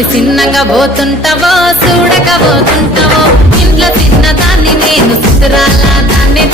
అతి చిన్నగా పోతుంటావో చూడక పోతుంటావో ఇంట్లో చిన్న దాన్ని నేను సుతురాల దాన్ని